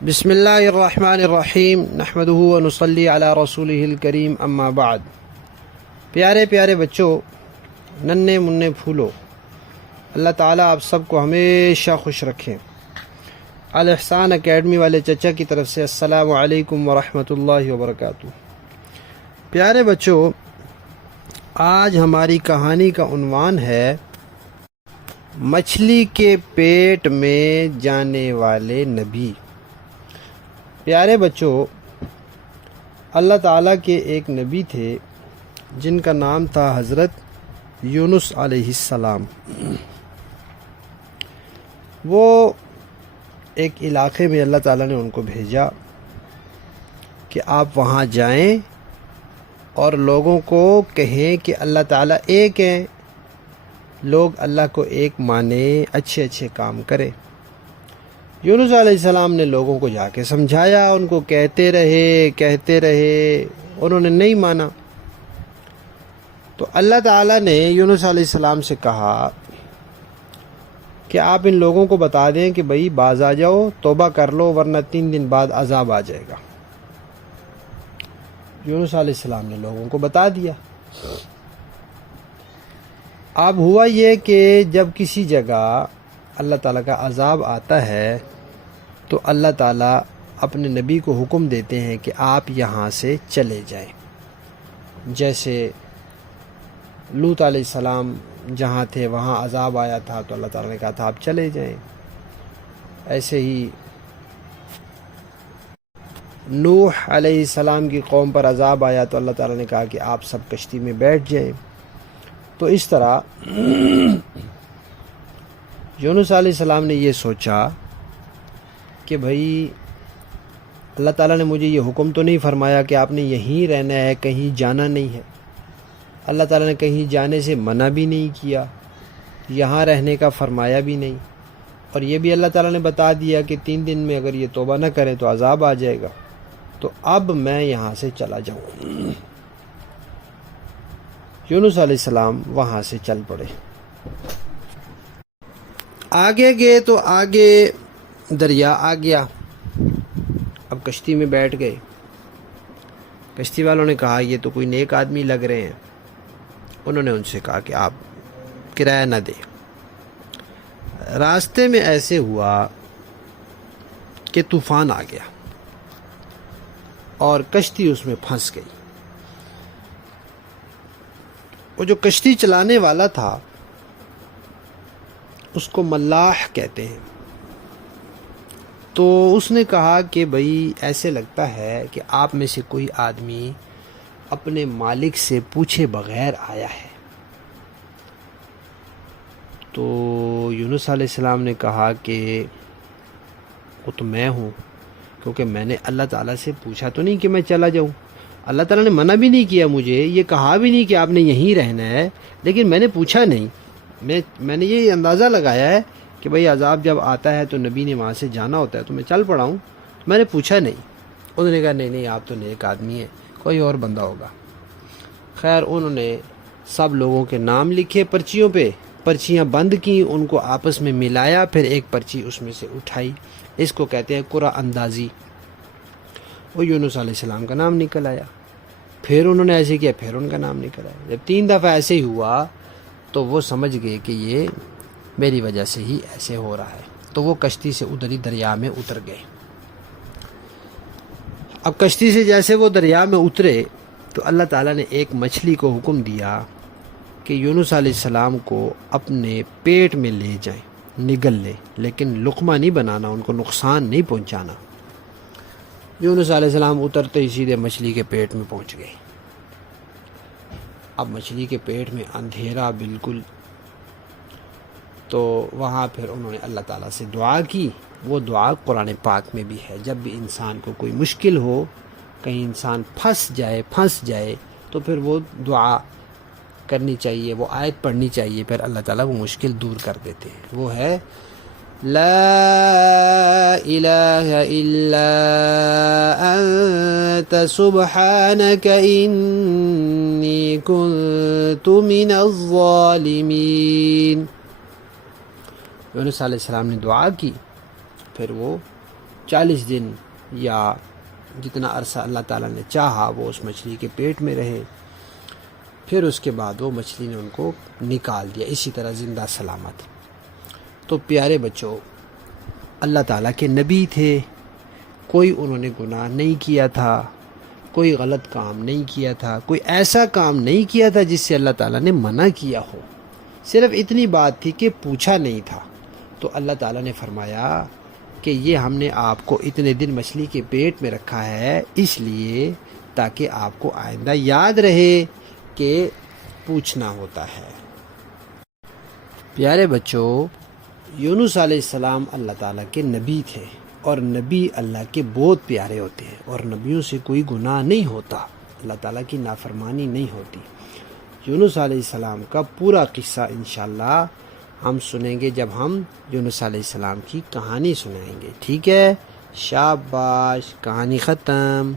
بسم اللہ الرحمن الرحیم نحمدہ و نصلی علی رسولہ الکریم اما بعد۔ پیارے پیارے بچوں، ننھے منھے پھولو، اللہ تعالیٰ آپ سب کو ہمیشہ خوش رکھیں۔ الاحسان اکیڈمی والے چچا کی طرف سے السلام علیکم ورحمۃ اللہ وبرکاتہ۔ پیارے بچوں، آج ہماری کہانی کا عنوان ہے مچھلی کے پیٹ میں جانے والے نبی۔ پیارے بچوں، اللہ تعالیٰ کے ایک نبی تھے جن کا نام تھا حضرت یونس علیہ السلام۔ وہ ایک علاقے میں اللہ تعالیٰ نے ان کو بھیجا کہ آپ وہاں جائیں اور لوگوں کو کہیں کہ اللہ تعالیٰ ایک ہیں، لوگ اللہ کو ایک مانیں، اچھے اچھے کام کریں۔ یونس علیہ السلام نے لوگوں کو جا کے سمجھایا، ان کو کہتے رہے، انہوں نے نہیں مانا۔ تو اللہ تعالیٰ نے یونس علیہ السلام سے کہا کہ آپ ان لوگوں کو بتا دیں کہ بھئی باز آ جاؤ، توبہ کر لو، ورنہ 3 دن بعد عذاب آ جائے گا۔ یونس علیہ السلام نے لوگوں کو بتا دیا۔ اب ہوا یہ کہ جب کسی جگہ اللہ تعالیٰ کا عذاب آتا ہے تو اللہ تعالیٰ اپنے نبی کو حکم دیتے ہیں کہ آپ یہاں سے چلے جائیں۔ جیسے لوط علیہ السلام جہاں تھے وہاں عذاب آیا تھا تو اللہ تعالیٰ نے کہا تھا آپ چلے جائیں۔ ایسے ہی نوح علیہ السلام کی قوم پر عذاب آیا تو اللہ تعالیٰ نے کہا کہ آپ سب کشتی میں بیٹھ جائیں۔ تو اس طرح یونس علیہ السلام نے یہ سوچا کہ بھئی اللہ تعالیٰ نے مجھے یہ حکم تو نہیں فرمایا کہ آپ نے یہیں رہنا ہے، کہیں جانا نہیں ہے۔ اللہ تعالیٰ نے کہیں جانے سے منع بھی نہیں کیا، یہاں رہنے کا فرمایا بھی نہیں، اور یہ بھی اللہ تعالیٰ نے بتا دیا کہ 3 دن میں اگر یہ توبہ نہ کریں تو عذاب آ جائے گا، تو اب میں یہاں سے چلا جاؤں۔ یونس علیہ السلام وہاں سے چل پڑے۔ آگے گئے تو آگے دریا آ گیا۔ اب کشتی میں بیٹھ گئے۔ کشتی والوں نے کہا یہ تو کوئی نیک آدمی لگ رہے ہیں۔ انہوں نے ان سے کہا کہ آپ کرایہ نہ دیں۔ راستے میں ایسے ہوا کہ طوفان آ گیا اور کشتی اس میں پھنس گئی۔ وہ جو کشتی چلانے والا تھا اس کو ملاح کہتے ہیں۔ تو اس نے کہا کہ بھئی ایسے لگتا ہے کہ آپ میں سے کوئی آدمی اپنے مالک سے پوچھے بغیر آیا ہے۔ تو یونس علیہ السلام نے کہا کہ وہ تو میں ہوں، کیونکہ میں نے اللہ تعالیٰ سے پوچھا تو نہیں کہ میں چلا جاؤں۔ اللہ تعالیٰ نے منع بھی نہیں کیا مجھے، یہ کہا بھی نہیں کہ آپ نے یہیں رہنا ہے، لیکن میں نے پوچھا نہیں۔ میں نے یہ اندازہ لگایا ہے کہ بھئی عذاب جب آتا ہے تو نبی نے وہاں سے جانا ہوتا ہے، تو میں چل پڑا ہوں، میں نے پوچھا نہیں۔ انہوں نے کہا نہیں آپ تو نیک آدمی ہیں، کوئی اور بندہ ہوگا۔ خیر انہوں نے سب لوگوں کے نام لکھے پرچیوں پہ، پرچیاں بند کی، ان کو آپس میں ملایا، پھر ایک پرچی اس میں سے اٹھائی۔ اس کو کہتے ہیں قرعہ اندازی۔ وہ یونس علیہ السلام کا نام نکل آیا۔ پھر انہوں نے ایسے کیا، پھر ان کا نام نکل آیا۔ جب 3 دفعہ ایسے ہی ہوا تو وہ سمجھ گئے کہ یہ میری وجہ سے ہی ایسے ہو رہا ہے، تو وہ کشتی سے ادھر ہی دریا میں اتر گئے۔ اب کشتی سے جیسے وہ دریا میں اترے تو اللہ تعالیٰ نے ایک مچھلی کو حکم دیا کہ یونس علیہ السلام کو اپنے پیٹ میں لے جائیں، نگل لے، لیکن لقمہ نہیں بنانا، ان کو نقصان نہیں پہنچانا۔ یونس علیہ السلام اترتے ہی سیدھے مچھلی کے پیٹ میں پہنچ گئے۔ اب مچھلی کے پیٹ میں اندھیرا بالکل، تو وہاں پھر انہوں نے اللہ تعالیٰ سے دعا کی۔ وہ دعا قرآن پاک میں بھی ہے، جب بھی انسان کو کوئی مشکل ہو، کہیں انسان پھنس جائے تو پھر وہ دعا کرنی چاہیے، وہ آیت پڑھنی چاہیے، پھر اللہ تعالیٰ وہ مشکل دور کر دیتے ہیں۔ وہ ہے لا الہ الا انت سبحانک انی کنت من الظالمین۔ یونس علیہ السلام نے دعا کی، پھر وہ 40 دن یا جتنا عرصہ اللہ تعالیٰ نے چاہا وہ اس مچھلی کے پیٹ میں رہے، پھر اس کے بعد وہ مچھلی نے ان کو نکال دیا اسی طرح زندہ سلامت۔ تو پیارے بچوں، اللہ تعالیٰ کے نبی تھے، کوئی انہوں نے گناہ نہیں کیا تھا، کوئی غلط کام نہیں کیا تھا، کوئی ایسا کام نہیں کیا تھا جس سے اللہ تعالیٰ نے منع کیا ہو، صرف اتنی بات تھی کہ پوچھا نہیں تھا۔ تو اللہ تعالیٰ نے فرمایا کہ یہ ہم نے آپ کو اتنے دن مچھلی کے پیٹ میں رکھا ہے اس لیے تاکہ آپ کو آئندہ یاد رہے کہ پوچھنا ہوتا ہے۔ پیارے بچوں، یونس علیہ السلام اللہ تعالیٰ کے نبی تھے، اور نبی اللہ کے بہت پیارے ہوتے ہیں، اور نبیوں سے کوئی گناہ نہیں ہوتا، اللہ تعالیٰ کی نافرمانی نہیں ہوتی۔ یونس علیہ السلام کا پورا قصہ انشاءاللہ ہم سنیں گے جب ہم یونس علیہ السلام کی کہانی سنائیں گے، ٹھیک ہے؟ شاباش، کہانی ختم۔